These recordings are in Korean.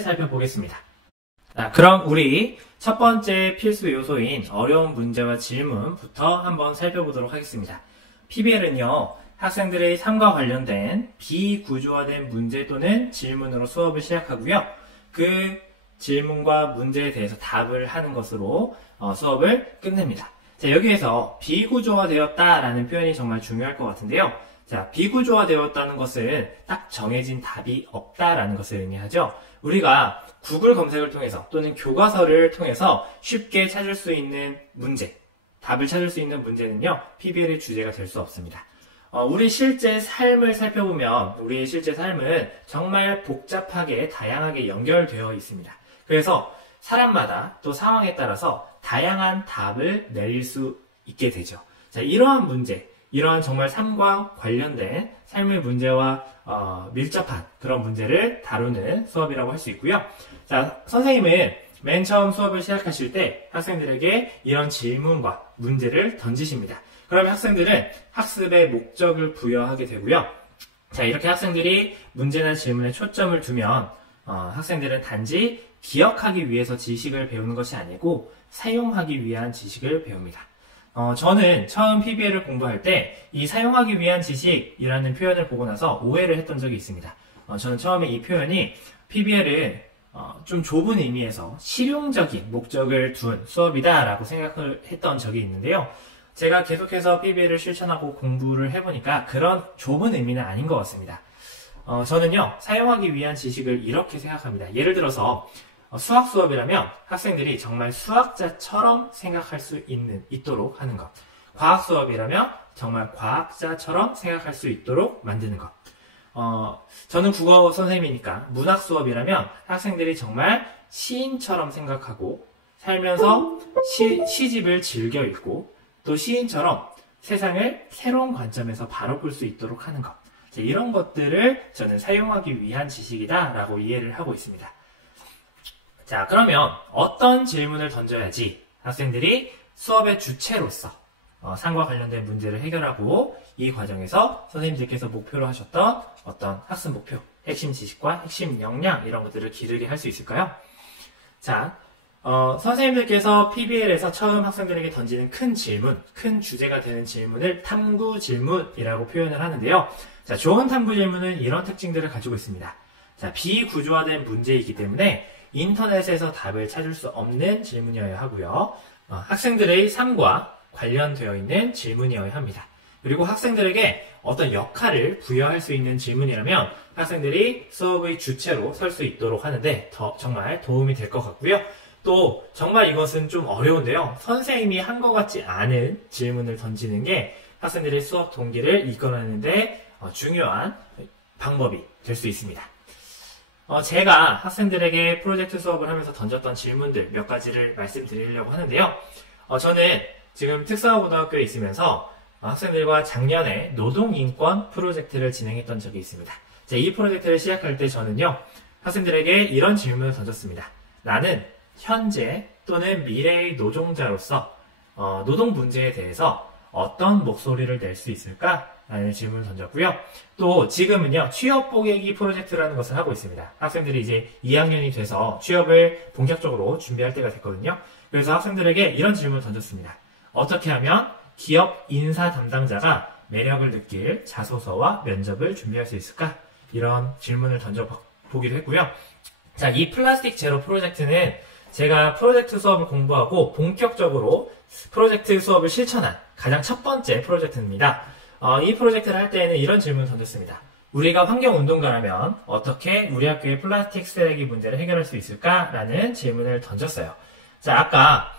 살펴보겠습니다. 자, 그럼 우리 첫 번째 필수 요소인 어려운 문제와 질문부터 한번 살펴보도록 하겠습니다. PBL은요, 학생들의 삶과 관련된 비구조화된 문제 또는 질문으로 수업을 시작하고요. 그 질문과 문제에 대해서 답을 하는 것으로 수업을 끝냅니다. 자, 여기에서 비구조화되었다라는 표현이 정말 중요할 것 같은데요. 자, 비구조화되었다는 것은 딱 정해진 답이 없다라는 것을 의미하죠. 우리가 구글 검색을 통해서 또는 교과서를 통해서 쉽게 찾을 수 있는 문제, 답을 찾을 수 있는 문제는요, PBL의 주제가 될 수 없습니다. 우리 실제 삶을 살펴보면 우리의 실제 삶은 정말 복잡하게 다양하게 연결되어 있습니다. 그래서 사람마다 또 상황에 따라서 다양한 답을 내릴 수 있게 되죠. 자, 이러한 문제, 이러한 정말 삶과 관련된 삶의 문제와 밀접한 그런 문제를 다루는 수업이라고 할 수 있고요. 자, 선생님은 맨 처음 수업을 시작하실 때 학생들에게 이런 질문과 문제를 던지십니다. 그러면 학생들은 학습의 목적을 부여하게 되고요. 자, 이렇게 학생들이 문제나 질문에 초점을 두면 학생들은 단지 기억하기 위해서 지식을 배우는 것이 아니고 사용하기 위한 지식을 배웁니다. 저는 처음 PBL을 공부할 때 이 사용하기 위한 지식이라는 표현을 보고 나서 오해를 했던 적이 있습니다. 저는 처음에 이 표현이 PBL은 좀 좁은 의미에서 실용적인 목적을 둔 수업이다라고 생각을 했던 적이 있는데요. 제가 계속해서 PBL을 실천하고 공부를 해보니까 그런 좁은 의미는 아닌 것 같습니다. 저는요, 사용하기 위한 지식을 이렇게 생각합니다. 예를 들어서 수학 수업이라면 학생들이 정말 수학자처럼 생각할 수 있도록 하는 것. 과학 수업이라면 정말 과학자처럼 생각할 수 있도록 만드는 것. 저는 국어 선생님이니까 문학 수업이라면 학생들이 정말 시인처럼 생각하고 살면서 시집을 즐겨 읽고 또 시인처럼 세상을 새로운 관점에서 바로 볼 수 있도록 하는 것. 이런 것들을 저는 사용하기 위한 지식이다라고 이해를 하고 있습니다. 자, 그러면 어떤 질문을 던져야지 학생들이 수업의 주체로서 삶과 관련된 문제를 해결하고 이 과정에서 선생님들께서 목표로 하셨던 어떤 학습 목표, 핵심 지식과 핵심 역량 이런 것들을 기르게 할 수 있을까요? 자, 선생님들께서 PBL에서 처음 학생들에게 던지는 큰 질문, 큰 주제가 되는 질문을 탐구 질문이라고 표현을 하는데요. 자, 좋은 탐구 질문은 이런 특징들을 가지고 있습니다. 자, 비구조화된 문제이기 때문에 인터넷에서 답을 찾을 수 없는 질문이어야 하고요. 학생들의 삶과 관련되어 있는 질문이어야 합니다. 그리고 학생들에게 어떤 역할을 부여할 수 있는 질문이라면 학생들이 수업의 주체로 설 수 있도록 하는데 정말 도움이 될 것 같고요. 또 정말 이것은 좀 어려운데요. 선생님이 한 것 같지 않은 질문을 던지는 게 학생들의 수업 동기를 이끌어내는데 중요한 방법이 될 수 있습니다. 제가 학생들에게 프로젝트 수업을 하면서 던졌던 질문들 몇 가지를 말씀드리려고 하는데요. 저는 지금 특성화고등학교에 있으면서 학생들과 작년에 노동인권 프로젝트를 진행했던 적이 있습니다. 이 프로젝트를 시작할 때 저는요, 학생들에게 이런 질문을 던졌습니다. 나는 현재 또는 미래의 노동자로서 노동 문제에 대해서 어떤 목소리를 낼 수 있을까? 라는 질문을 던졌고요. 또 지금은요, 취업 보객이 프로젝트라는 것을 하고 있습니다. 학생들이 이제 2학년이 돼서 취업을 본격적으로 준비할 때가 됐거든요. 그래서 학생들에게 이런 질문을 던졌습니다. 어떻게 하면 기업 인사 담당자가 매력을 느낄 자소서와 면접을 준비할 수 있을까? 이런 질문을 던져보기도 했고요. 자, 이 플라스틱 제로 프로젝트는 제가 프로젝트 수업을 공부하고 본격적으로 프로젝트 수업을 실천한 가장 첫 번째 프로젝트입니다. 이 프로젝트를 할 때에는 이런 질문을 던졌습니다. 우리가 환경운동가라면 어떻게 우리 학교의 플라스틱 쓰레기 문제를 해결할 수 있을까? 라는 질문을 던졌어요. 자, 아까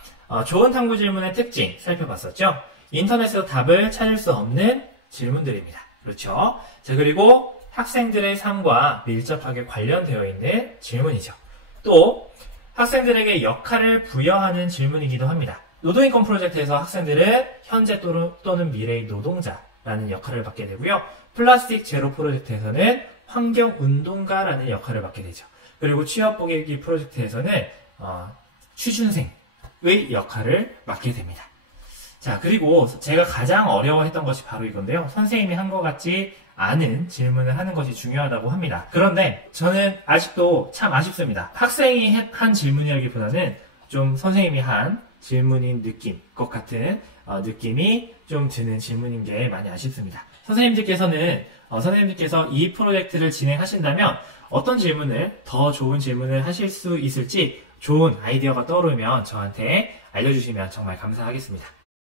좋은 탐구 질문의 특징 살펴봤었죠? 인터넷에서 답을 찾을 수 없는 질문들입니다. 그렇죠? 자, 그리고 학생들의 삶과 밀접하게 관련되어 있는 질문이죠. 또 학생들에게 역할을 부여하는 질문이기도 합니다. 노동인권 프로젝트에서 학생들은 현재 또는 미래의 노동자라는 역할을 맡게 되고요. 플라스틱 제로 프로젝트에서는 환경운동가라는 역할을 맡게 되죠. 그리고 취업보객기 프로젝트에서는 취준생의 역할을 맡게 됩니다. 자, 그리고 제가 가장 어려워했던 것이 바로 이건데요. 선생님이 한 것 같지 아는 질문을 하는 것이 중요하다고 합니다. 그런데 저는 아직도 참 아쉽습니다. 학생이 한 질문이라기보다는 좀 선생님이 한 질문인 느낌, 것 같은 느낌이 좀 드는 질문인 게 많이 아쉽습니다. 선생님들께서 이 프로젝트를 진행하신다면 어떤 질문을, 더 좋은 질문을 하실 수 있을지 좋은 아이디어가 떠오르면 저한테 알려주시면 정말 감사하겠습니다.